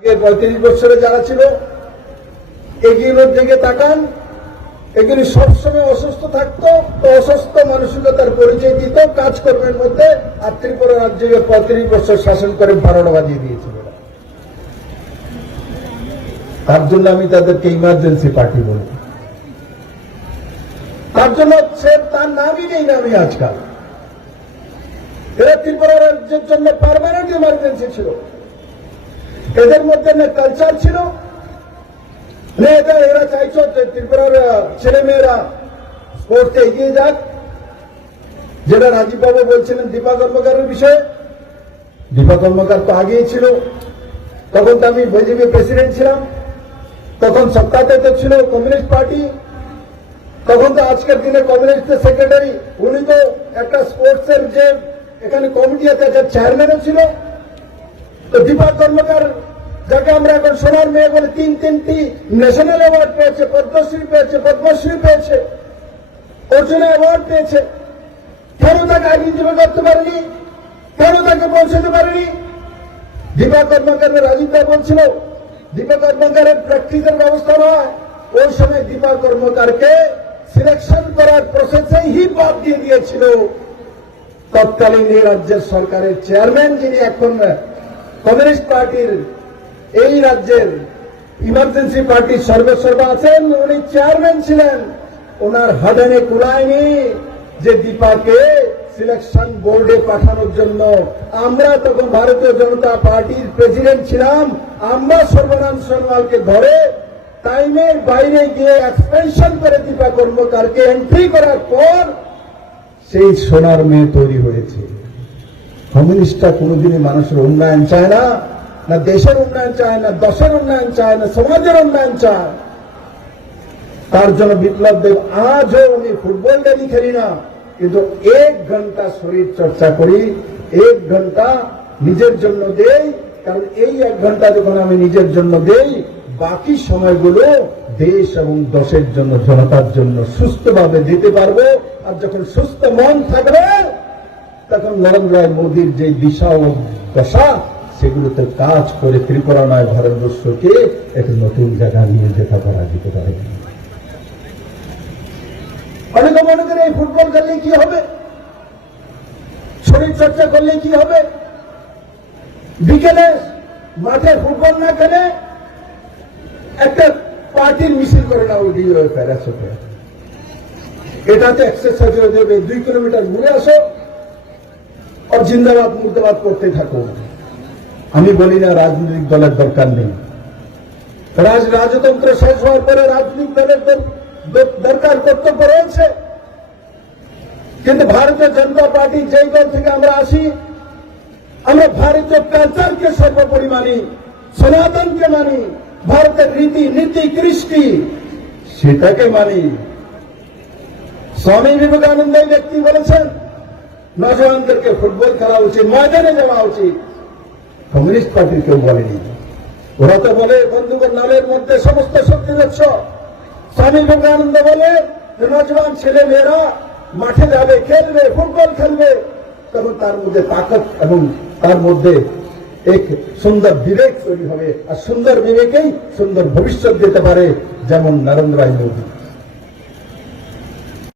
আজকে পঁয়ত্রিশ বছরে যারা ছিল এগুলোর দিকে তাকান এগুলি সবসময় অসুস্থ থাকতো তো অসুস্থ মানসিকতার পরিচয় দিত কাজকর্মের মধ্যে আর ত্রিপুরা রাজ্যকে পঁয়ত্রিশ বছর শাসন করে বারোটা বাজিয়ে দিয়েছিল তার জন্য আমি তাদেরকে ইমার্জেন্সি পার্টি বলি তার জন্য সে তার নামই নেই নামই আজকাল এরা ত্রিপুরা রাজ্যের জন্য পারমানেন্ট ইমার্জেন্সি ছিল এদের মধ্যে না কালচার ছিল না এটা এরা চাইছো ত্রিপুরার ছেলেমেয়েরা স্পোর্টসে এগিয়ে যাক যেটা রাজীব বাবু বলছিলেন দীপা কর্মকারের বিষয়ে দীপা কর্মকার তো আগেই ছিল তখন তো আমি বিজেপি প্রেসিডেন্ট ছিলাম তখন সত্তাতে তো ছিল কমিউনিস্ট পার্টি তখন তো আজকের দিনে কমিউনিস্টের সেক্রেটারি উনি তো একটা স্পোর্টসের যে এখানে কমিটি আছে চেয়ারম্যানও ছিল তো দীপা কর্মকার যাকে আমরা এখন সোনার মেয়ে বলে তিন তিনটি ন্যাশনাল অ্যাওয়ার্ড পেয়েছে পদ্মশ্রী পেয়েছে পদ্মশ্রী পেয়েছে অর্জুন অ্যাওয়ার্ড পেয়েছে কেন তাকে আইনজীবী করতে পারেনি কেন তাকে পৌঁছাতে পারেনি দীপা রাজীব দা বলছিল দীপা কর্মকারের প্র্যাকটিসের ব্যবস্থা নয় ওই সময় দীপা কর্মকারকে সিলেকশন করার প্রসেসে হি বাদ দিয়ে দিয়েছিল তৎকালীন এই রাজ্যের সরকারের চেয়ারম্যান যিনি এখন কমিউনিস্ট পার্টির এই রাজ্যের ইমার্জেন্সি পার্টির সর্বসর্বা আছেন উনি চেয়ারম্যান ছিলেন ওনার হাডানে কুলায়নি যে দীপাকে সিলেকশন বোর্ডে পাঠানোর জন্য আমরা তখন ভারতীয় জনতা পার্টির প্রেসিডেন্ট ছিলাম আমরা সর্বনাথ সোনোয়ালকে ধরে টাইমের বাইরে গিয়ে এক্সপেনশন করে দীপা কর্মকারকে এন্ট্রি করার পর সেই সোনার মেয়ে তৈরি হয়েছে কমিউনিস্টরা কোনোদিনই মানুষের উন্নয়ন চায় না না দেশের উন্নয়ন চায় না দশের উন্নয়ন চায় না সমাজের উন্নয়ন চায় তার জন্য বিপ্লব দেব আজও আমি ফুটবল ডেলি খেলি না কিন্তু এক ঘন্টা শরীর চর্চা করি এক ঘন্টা নিজের জন্য দেই কারণ এই এক ঘন্টা যখন আমি নিজের জন্য দেই বাকি সময়গুলো দেশ এবং দশের জন্য জনতার জন্য সুস্থভাবে দিতে পারবো আর যখন সুস্থ মন থাকবে তখন নরেন্দ্রায় মোদীর যে দিশা ও দশা সেগুলোতে কাজ করে ত্রিপুরা নয় ভারতবর্ষকে একটা নতুন জায়গা নিয়ে যেতে পারা যেতে পারে অনেকে মনে করে এই ফুটবল খেললে কি হবে শরীর চর্চা করলে কি হবে বিকেলে মাঠে ফুটবল না খেলে একটা পার্টির মিছিল করে না ওই প্যারাসোফে এটাতে এক্সারসাইজ হয়ে যাবে দুই কিলোমিটার ঘুরে আসো আর জিন্দাবাদ মুর্দাবাদ করতে থাকো আমি বলি না রাজনৈতিক দলের দরকার নেই রাজ রাজতন্ত্র শেষ হওয়ার পরে রাজনৈতিক দলের দরকার কর্তব্য রয়েছে কিন্তু ভারতীয় জনতা পার্টি যেই দল থেকে আমরা আসি আমরা ভারতীয় কালচারকে সর্বোপরি মানি সনাতনকে মানি ভারতের রীতি নীতি কৃষ্টি সেটাকে মানি স্বামী বিবেকানন্দ ব্যক্তি বলেছেন নজওয়ানদেরকে ফুটবল খেলা উচিত ময়দানে যাওয়া উচিত কমিউনিস্ট পার্টি কেউ বলেনি ওরা তো বলে বন্ধুকের নামের মধ্যে সমস্ত শক্তি যাচ্ছ স্বামী বিবেকানন্দ বলে নজওয়ান ছেলে মেয়েরা মাঠে যাবে খেলবে ফুটবল খেলবে তখন তার মধ্যে তাকত এবং তার মধ্যে এক সুন্দর বিবেক তৈরি হবে আর সুন্দর বিবেকেই সুন্দর ভবিষ্যৎ দিতে পারে যেমন নরেন্দ্র মোদী